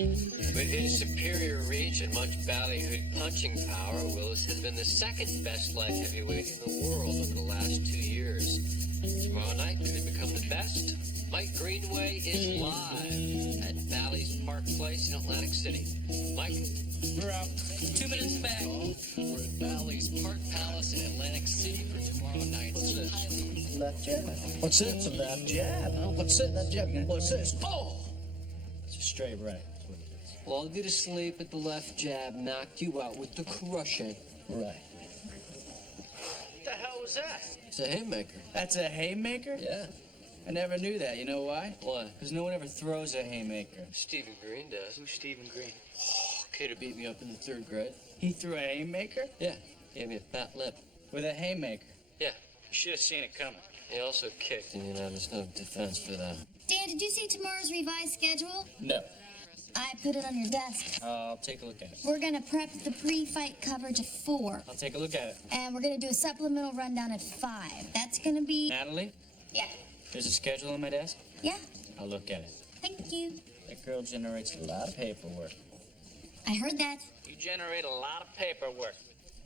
With his superior reach and much ballyhooed punching power, Willis has been the second best light heavyweight in the world over the last 2 years. Tomorrow night, can they become the best? Mike Greenway is live at Bally's Park Place in Atlantic City. Mike? We're out. 2 minutes back. We're at Bally's Park Palace in Atlantic City for tomorrow night. What's this? Left jab. What's this? It's a left jab. What's this? Left jab. What's this? Oh! It's a straight right. That's what it is. Lulled you to sleep with the left jab, knocked you out with the crushing. Right. What the hell was that? It's a haymaker. That's a haymaker? Yeah. I never knew that. You know why? Why? Because no one ever throws a haymaker. Stephen Green does. Who's Stephen Green? Kid who beat me up in the 3rd grade. He threw a haymaker? Yeah. Gave me a fat lip. With a haymaker? Yeah. You should have seen it coming. He also kicked, and there's no defense for that. Dan, did you see tomorrow's revised schedule? No. I put it on your desk. I'll take a look at it. We're gonna prep the pre-fight coverage at 4. I'll take a look at it. And we're gonna do a supplemental rundown at 5. That's gonna be... Natalie, Yeah. there's a schedule on my desk. Yeah. I'll look at it. Thank you. That girl generates a lot of paperwork. I heard that. You generate a lot of paperwork.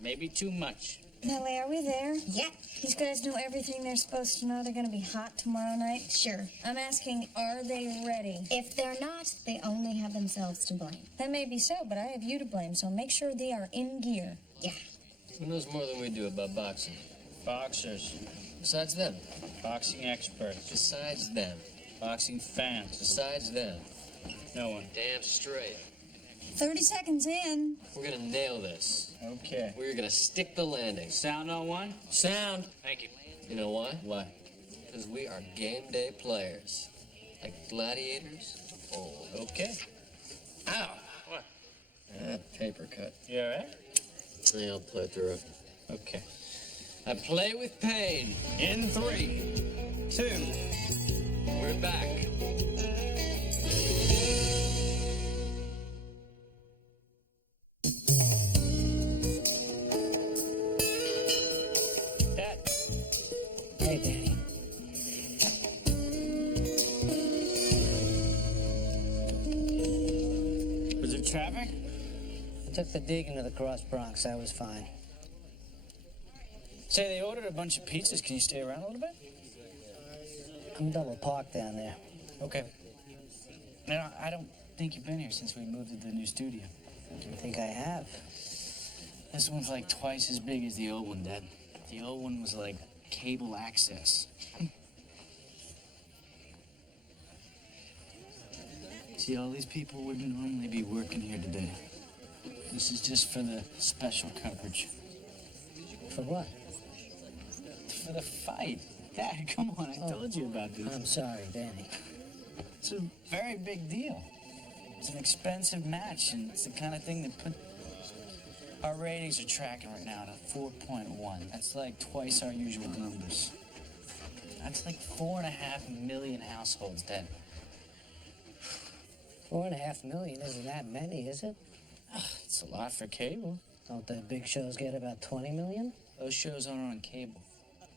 Maybe too much. Nellie, are we there? Yeah. These guys know everything they're supposed to know. They're going to be hot tomorrow night. Sure. I'm asking, are they ready? If they're not, they only have themselves to blame. That may be so, but I have you to blame, so make sure they are in gear. Yeah. Who knows more than we do about boxing? Boxers. Besides them. Boxing experts. Besides them. Boxing fans. Besides them. No one. Damn straight. 30 seconds in. We're gonna nail this. Okay. We're gonna stick the landing. Sound on one? Sound. Thank you. You know why? Why? Because we are game day players. Like gladiators. Old. Okay. Ow. What? Paper cut. You all right? Yeah, I'll play through it. Okay. I play with pain. In 3, 2. We're back. Dad. Hey, Danny. Was there traffic? I took the dig into the Cross Bronx. I was fine. Say they ordered a bunch of pizzas. Can you stay around a little bit? I'm double parked down there. Okay. Now, I don't think you've been here since we moved to the new studio. I think I have. This one's like twice as big as the old one, Dad. The old one was like cable access. See, all these people wouldn't normally be working here today. This is just for the special coverage. For what? For the fight. Dad, come on, I told you about this. I'm sorry, Danny. It's a very big deal. It's an expensive match, and it's the kind of thing that put... Our ratings are tracking right now at 4.1. That's like twice our usual numbers. That's like 4.5 million households, Dad. 4.5 million isn't that many, is it? It's a lot for cable. Don't the big shows get about 20 million? Those shows aren't on cable.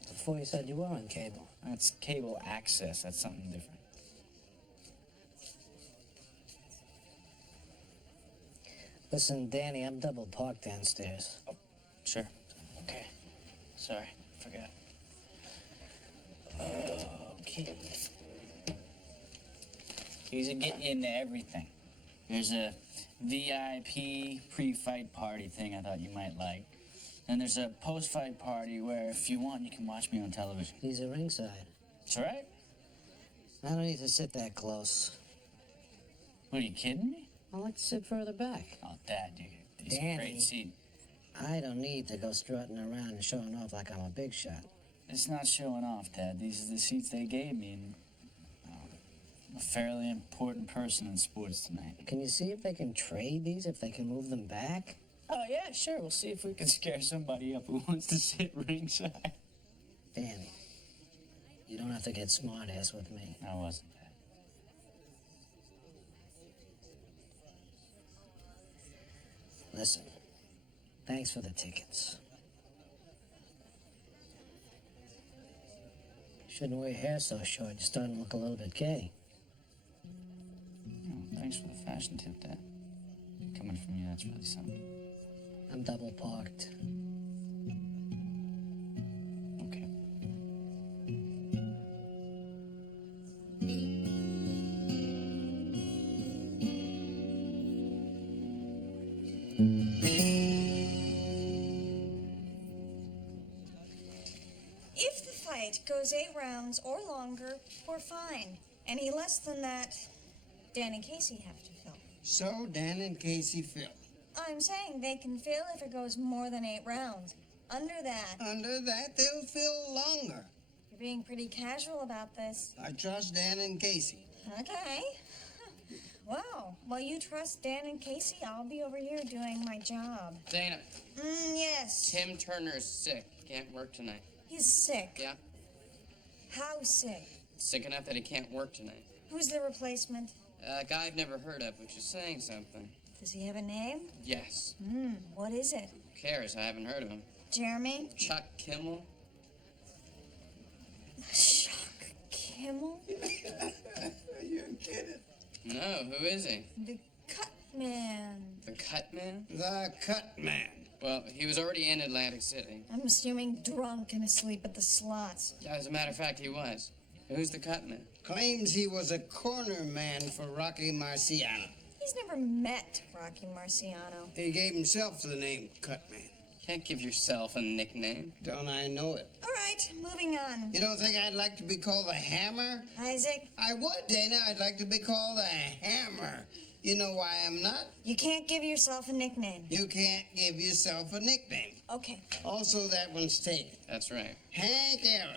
Before you said you were on cable. That's cable access. That's something different. Listen, Danny, I'm double parked downstairs. Oh, sure. Okay. Sorry, forgot. Okay. These are getting you into everything. There's a VIP pre-fight party thing I thought you might like. And there's a post-fight party where, if you want, you can watch me on television. These are ringside. That's all right. I don't need to sit that close. What, are you kidding me? I like to sit further back. Oh, Dad, dude. These are Danny. great seats. I don't need to go strutting around and showing off like I'm a big shot. It's not showing off, Dad. These are the seats they gave me, and I'm a fairly important person in sports tonight. Can you see if they can trade these, if they can move them back? Oh, yeah, sure. We'll see if we can scare somebody up who wants to sit ringside. Danny, you don't have to get smart-ass with me. I wasn't, Dad. Listen, thanks for the tickets. Shouldn't wear your hair so short. You're starting to look a little bit gay. Oh, Thanks for the fashion tip, Dad. Coming from you, that's really something. I'm double parked. Okay. If the fight goes 8 rounds or longer, we're fine. Any less than that, Dan and Casey have to fill. So Dan and Casey fill. I'm saying they can fill if it goes more than 8 rounds. Under that, Under that, they'll fill longer. you're being pretty casual about this. I trust Dan and Casey. Okay. Wow. Well, you trust Dan and Casey, I'll be over here doing my job. Dana, Yes. Tim Turner's sick. Can't work tonight. He's sick. Yeah? How sick? Sick enough that he can't work tonight. Who's the replacement? A guy I've never heard of, which is saying something. Does he have a name? Yes. What is it? Who cares? I haven't heard of him. Jeremy? Chuck Kimmel? Chuck Kimmel? You're kidding. No, who is he? The Cut Man. The Cut Man? The Cut Man. Well, he was already in Atlantic City. I'm assuming drunk and asleep at the slots. Yeah, as a matter of fact, he was. Who's the Cut Man? Claims he was a corner man for Rocky Marciano. He's never met Rocky Marciano. He gave himself the name Cut Man. Can't give yourself a nickname. Don't I know it? All right, moving on. You don't think I'd like to be called the Hammer? Isaac, I would, Dana. I'd like to be called the Hammer. You know why I'm not? you can't give yourself a nickname. You can't give yourself a nickname. Okay. Also, that one's taken. That's right. Hank Aaron.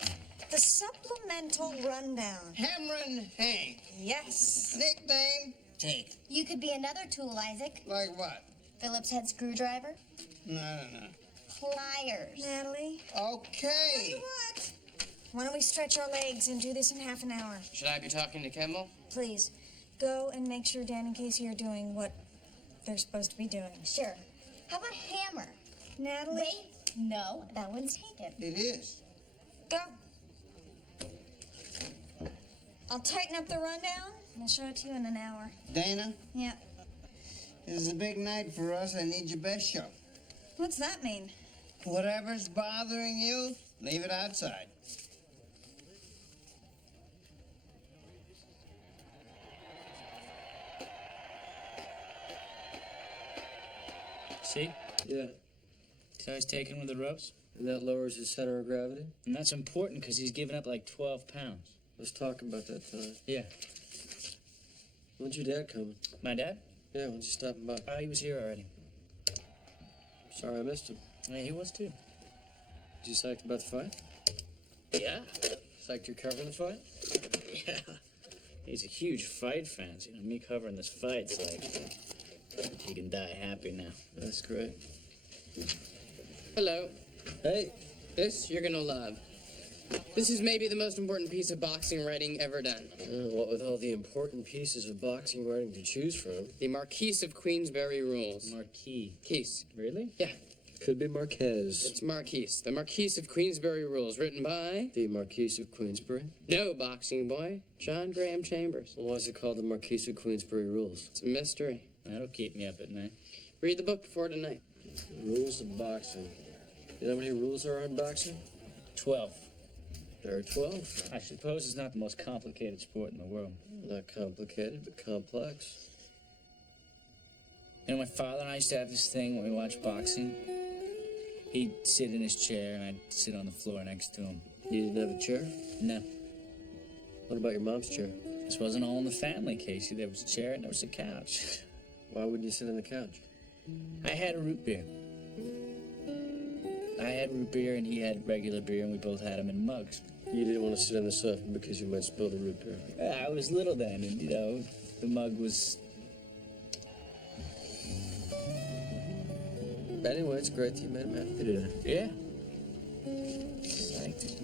The supplemental rundown. Hammerin' Hank. Yes. Nickname, taken. You could be another tool, Isaac. Like what? Phillips head screwdriver. No. Pliers. Natalie? Okay. What? Why don't we stretch our legs and do this in half an hour? Should I be talking to Kimmel? Please, go and make sure Dan and Casey are doing what they're supposed to be doing. Sure. How about hammer? Natalie? Wait, no, that one's taken. It is. Go. I'll tighten up the rundown. We'll show it to you in an hour. Dana, Yeah. this is a big night for us. I need your best show. What's that mean? Whatever's bothering you, leave it outside. See? Yeah, See how he's taken with the ropes? and that lowers his center of gravity. And that's important because he's given up like 12 pounds. Let's talk about that time. Yeah. When's your dad coming? My dad? Yeah, when's he stopping by? Oh, he was here already. Sorry I missed him. Yeah, he was too. You psyched about the fight? Yeah? Psyched you're covering the fight? Yeah. He's a huge fight fan. So, me covering this fight's like he can die happy now. That's great. Hello. Hey, This you're gonna love. This is maybe the most important piece of boxing writing ever done. what with all the important pieces of boxing writing to choose from, The Marquise of Queensberry Rules. Marquis. Marquise. Really? Yeah, could be Marquez. it's Marquise. The Marquise of Queensberry Rules, written by The Marquise of Queensberry. no boxing boy, John Graham Chambers. Well, why is it called the Marquise of Queensberry Rules? It's a mystery. That'll keep me up at night. Read the book before tonight. Rules of boxing. You know how many rules there are in boxing? 12. There are 12. I suppose it's not the most complicated sport in the world. Not complicated, but complex. You know, my father and I used to have this thing when we watched boxing. He'd sit in his chair and I'd sit on the floor next to him. You didn't have a chair? No, What about your mom's chair? this wasn't all in the family, Casey. There was a chair and there was a couch. Why wouldn't you sit on the couch? I had a root beer. I had root beer and he had regular beer and we both had them in mugs. You didn't want to sit on the sofa because you might spill the root beer. I was little then and, the mug was... Anyway, it's great that you made him happy today. Yeah. Psyched.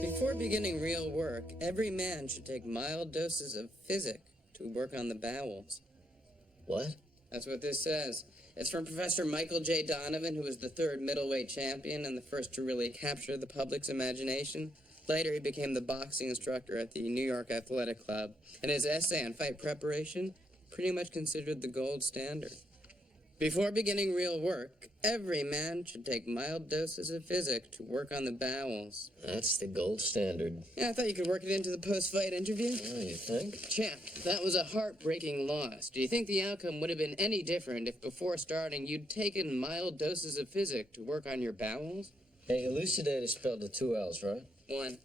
Before beginning real work, every man should take mild doses of physic to work on the bowels. What? That's what this says. It's from Professor Michael J. Donovan, who was the third middleweight champion and the first to really capture the public's imagination. Later, he became the boxing instructor at the New York Athletic Club, and his essay on fight preparation pretty much considered the gold standard. Before beginning real work, every man should take mild doses of physic to work on the bowels. That's the gold standard. Yeah, I thought you could work it into the post-fight interview. Oh, you think? Champ, that was a heartbreaking loss. Do you think the outcome would have been any different if before starting you'd taken mild doses of physic to work on your bowels? Hey, elucidate is spelled with 2 L's, right? 1.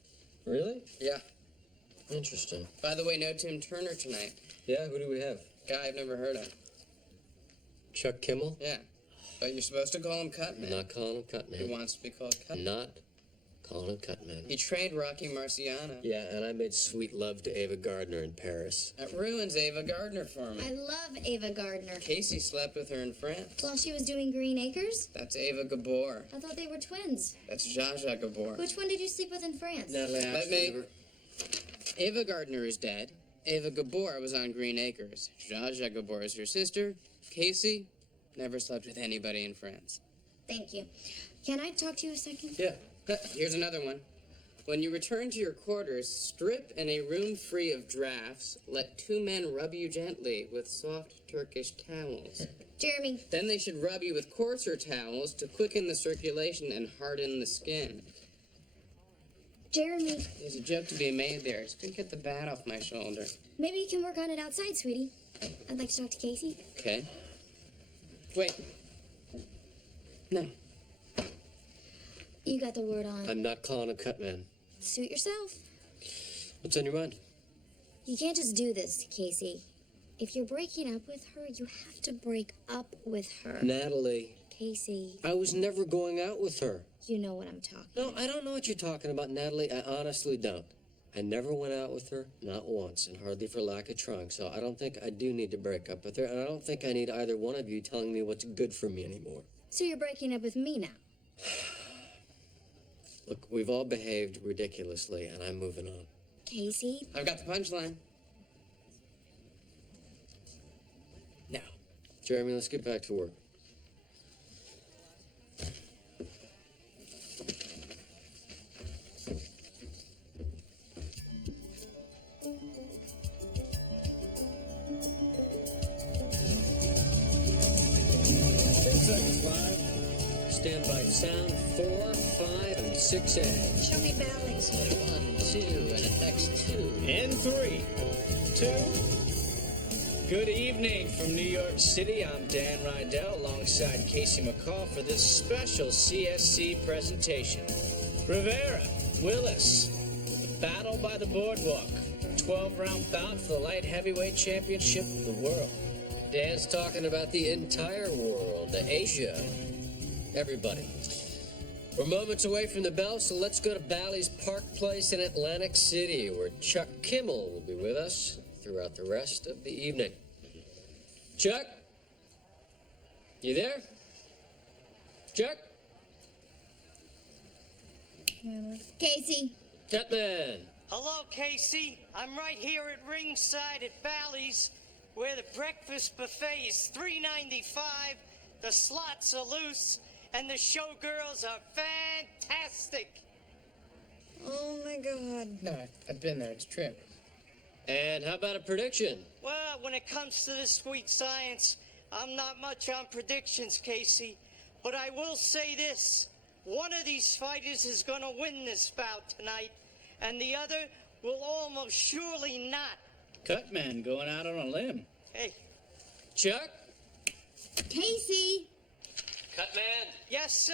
Really? Yeah. Interesting. By the way, no Tim Turner tonight. Yeah, who do we have? Guy I've never heard of. Chuck Kimmel? Yeah. But you're supposed to call him Cutman. Not calling him He Cutman. wants to be called Cutman. Not calling him Cutman. He trained Rocky Marciano. Yeah, and I made sweet love to Ava Gardner in Paris. That ruins Ava Gardner for me. I love Ava Gardner. Casey slept with her in France. While she was doing Green Acres? That's Ava Gabor. I thought they were twins. That's Zsa Zsa Gabor. Which one did you sleep with in France? Natalie, Let me... Ava Gardner is dead. Ava Gabor was on Green Acres. Zsa Zsa Gabor is her sister. Casey never slept with anybody in France. Thank you. Can I talk to you a second? Yeah. Here's another one. When you return to your quarters, strip in a room free of drafts. Let 2 men rub you gently with soft Turkish towels. Jeremy, Then they should rub you with coarser towels to quicken the circulation and harden the skin. Jeremy, There's a joke to be made there. Just couldn't get the bat off my shoulder. maybe you can work on it outside, sweetie. I'd like to talk to Casey. Okay. Wait. No. You got the word on. I'm not calling him Cutman. Suit yourself. What's on your mind? You can't just do this, Casey. If you're breaking up with her, you have to break up with her. Natalie, Casey, I was never going out with her. you know what I'm talking No, I don't know what you're talking about, Natalie. I honestly don't. I never went out with her, not once, and hardly for lack of trying, so I don't think I do need to break up with her, and I don't think I need either one of you telling me what's good for me anymore. So you're breaking up with me now. Look, we've all behaved ridiculously, and I'm moving on. Casey, I've got the punchline. Now, Jeremy, let's get back to work. Stand by sound 4, 5, and 6A. Show me valleys. 1, 2, and it next 2. In 3, 2. Good evening from New York City. I'm Dan Rydell alongside Casey McCall for this special CSC presentation. Rivera, Willis, the battle by the boardwalk. 12-round bout for the light heavyweight championship of the world. Dan's talking about the entire world, Asia. Everybody. We're moments away from the bell, so let's go to Bally's Park Place in Atlantic City, where Chuck Kimmel will be with us throughout the rest of the evening. Chuck? You there? Chuck? Casey, Cutman. Hello, Casey. I'm right here at ringside at Bally's, where the breakfast buffet is $3.95, the slots are loose, and the showgirls are fantastic. Oh my God. No, I've been there. It's a trip. And how about a prediction? Well, when it comes to this sweet science, I'm not much on predictions, Casey. But I will say this. One of these fighters is going to win this bout tonight, and the other will almost surely not. Cutman going out on a limb. Hey. Chuck? Casey, Cutman? Yes, sir.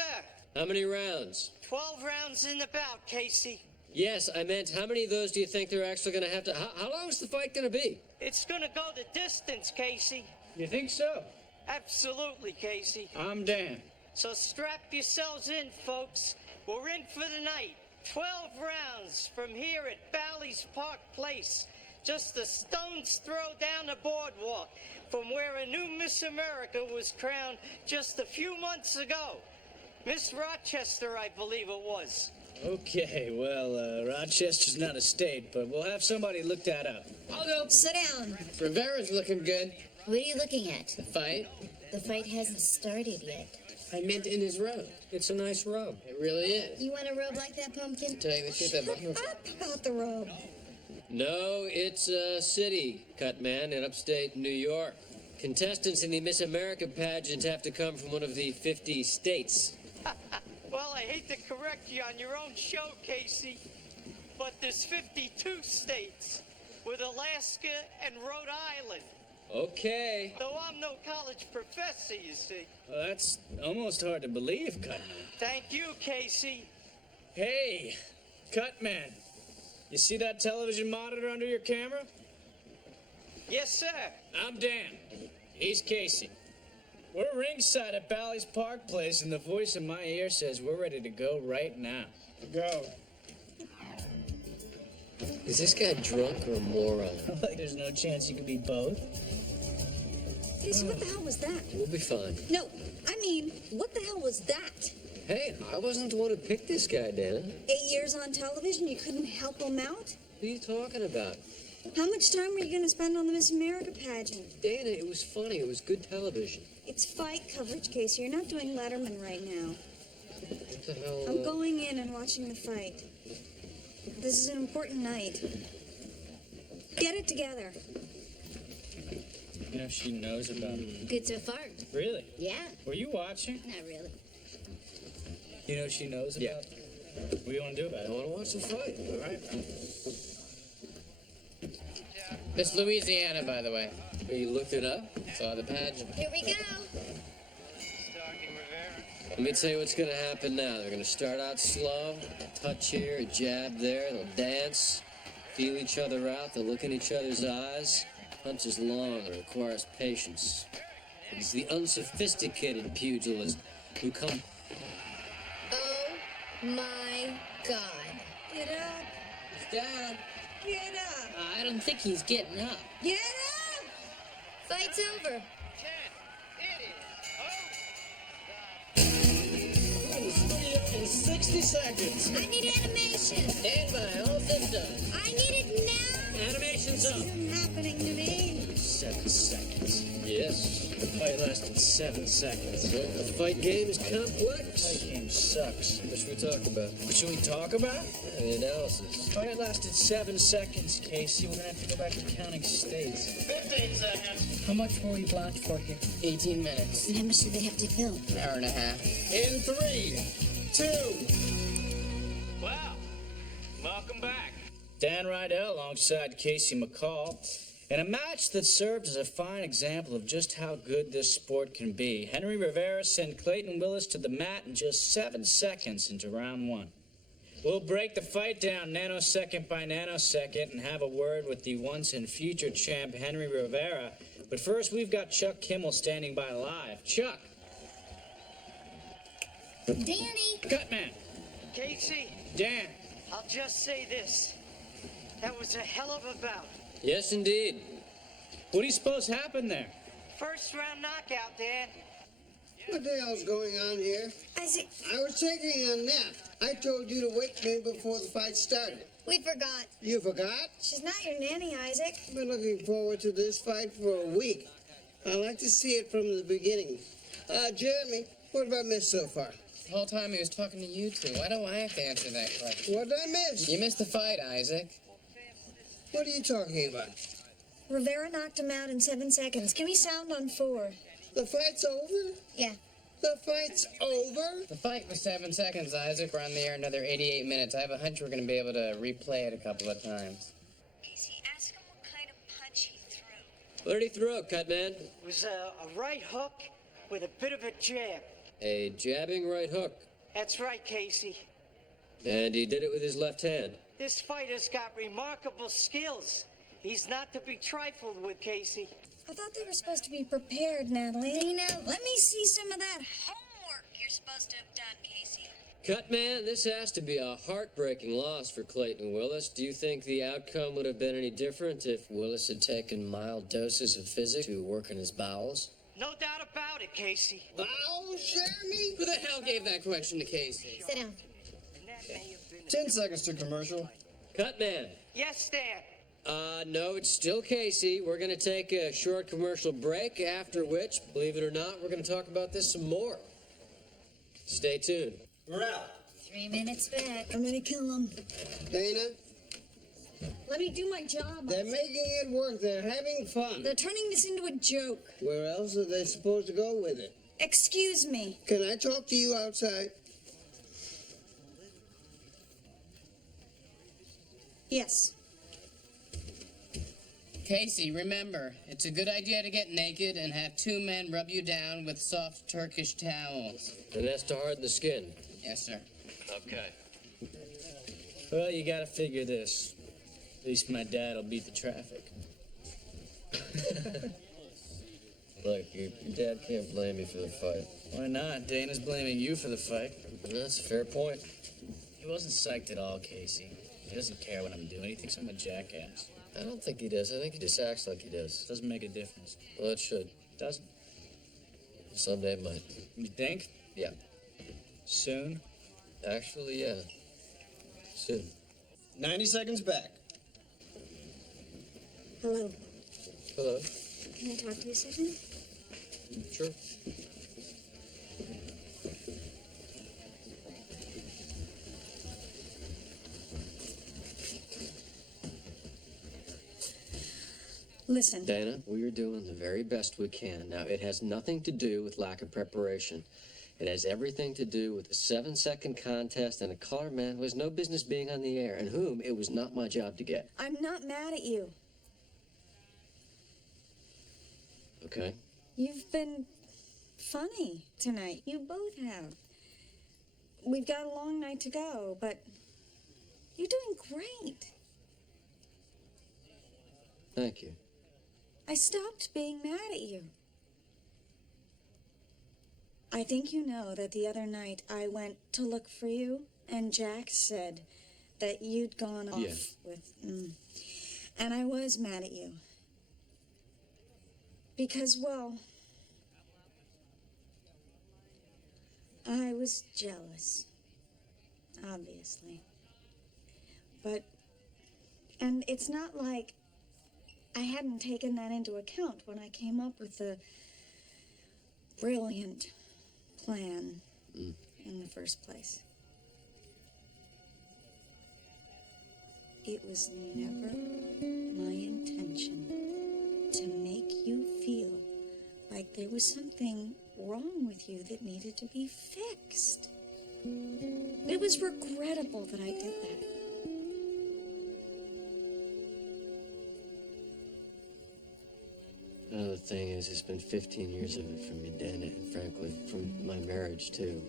How many rounds? 12 rounds in the bout, Casey. Yes, I meant how many of those do you think they're actually going to have to... How long is the fight going to be? It's going to go the distance, Casey. You think so? Absolutely, Casey. I'm Dan. So strap yourselves in, folks. We're in for the night. 12 rounds from here at Bally's Park Place. Just a stone's throw down the boardwalk from where a new Miss America was crowned just a few months ago. Miss Rochester, I believe it was. Okay, well, Rochester's not a state, but we'll have somebody look that up. I'll go. sit down. Rivera's looking good. What are you looking at? The fight? The fight hasn't started yet. I meant in his robe. It's a nice robe. It really is. You want a robe like that, Pumpkin? To tell you the truth, I've Up about the robe. No, it's a city, Cutman, in upstate New York. Contestants in the Miss America pageant have to come from one of the 50 states. Well, I hate to correct you on your own show, Casey, but there's 52 states with Alaska and Rhode Island. Okay. Though I'm no college professor, you see. Well, that's almost hard to believe, Cutman. Thank you, Casey. Hey, Cutman. You see that television monitor under your camera? Yes, sir. I'm Dan. He's Casey. We're ringside at Bally's Park Place, and the voice in my ear says we're ready to go right now. Go. Is this guy drunk or a moron? Like there's no chance you could be both? Casey, what the hell was that? We'll be fine. No, I mean, what the hell was that? Hey, I wasn't the one who picked this guy, Dana. 8 years on television, you couldn't help him out? Who are you talking about? How much time were you going to spend on the Miss America pageant? Dana, it was funny. It was good television. It's fight coverage, Casey. You're not doing Letterman right now. What the hell? I'm going in and watching the fight. This is an important night. Get it together. You know, she knows about... Good so far. Really? Yeah, Were you watching? not really. You know she knows about... Yeah. What do you want to do about I it? want to watch the fight. All right. Miss Louisiana, by the way. You looked it up? Saw the pageant. Here we go. Let me tell you what's going to happen now. They're going to start out slow, a touch here, a jab there. They'll dance, feel each other out. They'll look in each other's eyes. Punch is long and requires patience. It's the unsophisticated pugilist who come... Oh my God. Get up. He's down. Get up. I don't think he's getting up. Get up. Fight's over. 10. It is In 60 seconds. I need animation. Stand by, all systems. I need it now. Animation's up. Isn't happening to me. 7 seconds. Yes. The fight lasted 7 seconds. Well, the fight game is Fight complex. game sucks. What should we talk about? What should we talk about? The analysis. Fight lasted 7 seconds, Casey. We're gonna have to go back to counting states. 15 seconds. How much were we blocked for here? 18 minutes. And how much do they have to film? An hour and a half. In 3, 2. Wow. Welcome back. Dan Rydell alongside Casey McCall. In a match that served as a fine example of just how good this sport can be, Henry Rivera sent Clayton Willis to the mat in just 7 seconds into round 1. We'll break the fight down nanosecond by nanosecond and have a word with the once and future champ Henry Rivera. But first, we've got Chuck Kimmel standing by live. Chuck. Danny. Cutman. Casey, Dan. I'll just say this. That was a hell of a bout. Yes, indeed. What do you suppose happened there? First round knockout, Dan. What the hell's going on here? Isaac, I was taking a nap. I told you to wake me before the fight started. We forgot. You forgot? she's not your nanny, Isaac. I've been looking forward to this fight for a week. I like to see it from the beginning. Jeremy, what have I missed so far? The whole time he was talking to you two. Why do I have to answer that question? What did I miss? You missed the fight, Isaac. What are you talking about? Rivera knocked him out in 7 seconds. Give me sound on 4. The fight's over? Yeah. The fight's over? The fight was 7 seconds, Isaac. We're on the air another 88 minutes. I have a hunch we're going to be able to replay it a couple of times. Casey, ask him what kind of punch he threw. What did he throw, Cutman? It was a right hook with a bit of a jab. A jabbing right hook. That's right, Casey. And he did it with his left hand. This fighter's got remarkable skills. He's not to be trifled with, Casey. I thought they were supposed to be prepared, Natalie. Dana. Let me see some of that homework you're supposed to have done, Casey. Cutman, this has to be a heartbreaking loss for Clayton Willis. Do you think the outcome would have been any different if Willis had taken mild doses of physics to work in his bowels? No doubt about it, Casey. Oh, Jeremy? Who the hell gave that question to Casey? Sit down. 10 seconds to commercial. Cutman, Yes, Dan. No, it's still Casey. We're going to take a short commercial break, after which, believe it or not, we're going to talk about this some more. Stay tuned. We're out. 3 minutes back. I'm gonna kill him. Dana, Let me do my job. they're making it work. They're having fun. They're turning this into a joke. Where else are they supposed to go with it? Excuse me. Can I talk to you outside? Yes. Casey, remember, it's a good idea to get naked and have 2 men rub you down with soft Turkish towels. And that's to harden the skin. Yes, sir. Okay. Well, you gotta figure this. At least my dad'll beat the traffic. Look, your dad can't blame you for the fight. Why not? Dana's blaming you for the fight. That's a fair point. He wasn't psyched at all, Casey. He doesn't care what I'm doing. He thinks I'm a jackass. I don't think he does. I think he just acts like he does. Doesn't make a difference. Well, it should. Doesn't. Someday it might. You think? Yeah. Soon? Actually, yeah. Soon. 90 seconds back. Hello. Hello. Can I talk to you a second? Sure. Listen. Dana, we are doing the very best we can. Now, it has nothing to do with lack of preparation. It has everything to do with a 7-second contest and a color man who has no business being on the air and whom it was not my job to get. I'm not mad at you. Okay? You've been funny tonight. You both have. We've got a long night to go, but you're doing great. Thank you. I stopped being mad at you. I think you know that the other night I went to look for you, and Jack said that you'd gone off Yeah. with... And I was mad at you. Because, well, I was jealous, obviously. But, and it's not like I hadn't taken that into account when I came up with the brilliant plan in the first place. It was never my intention to make you feel like there was something wrong with you that needed to be fixed. It was regrettable that I did that. The thing is, it's been 15 years of it from me, Dana, and frankly, from my marriage, too.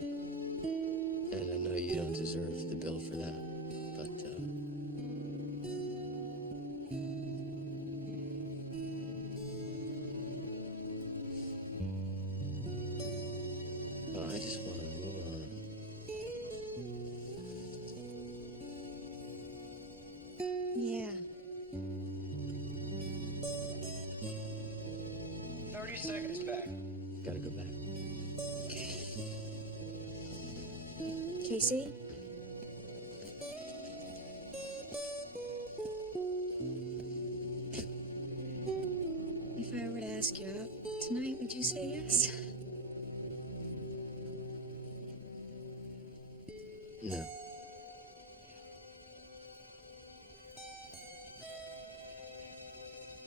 And I know you don't deserve the bill for that, but, well, I just want to move on. Yeah. 30 seconds back. Gotta go back. Casey? If I were to ask you out tonight, would you say yes? No.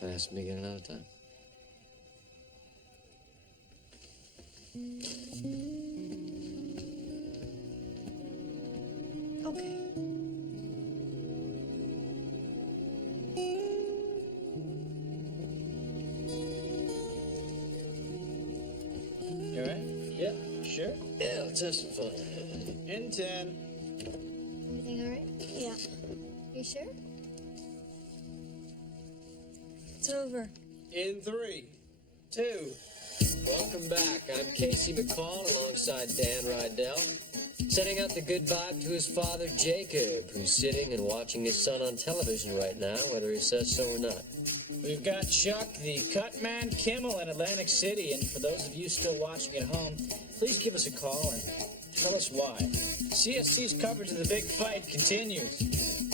Ask me again another time. Okay. You all right? Yeah, sure. Yeah, let's have some fun. In 10. Everything all right? Yeah. You sure? It's over. In 3, 2. Welcome back. I'm Casey McCall alongside Dan Rydell, sending out the good vibe to his father, Jacob, who's sitting and watching his son on television right now, whether he says so or not. We've got Chuck, the cut man, Kimmel in Atlantic City, and for those of you still watching at home, please give us a call and tell us why. CSC's coverage of the big fight continues.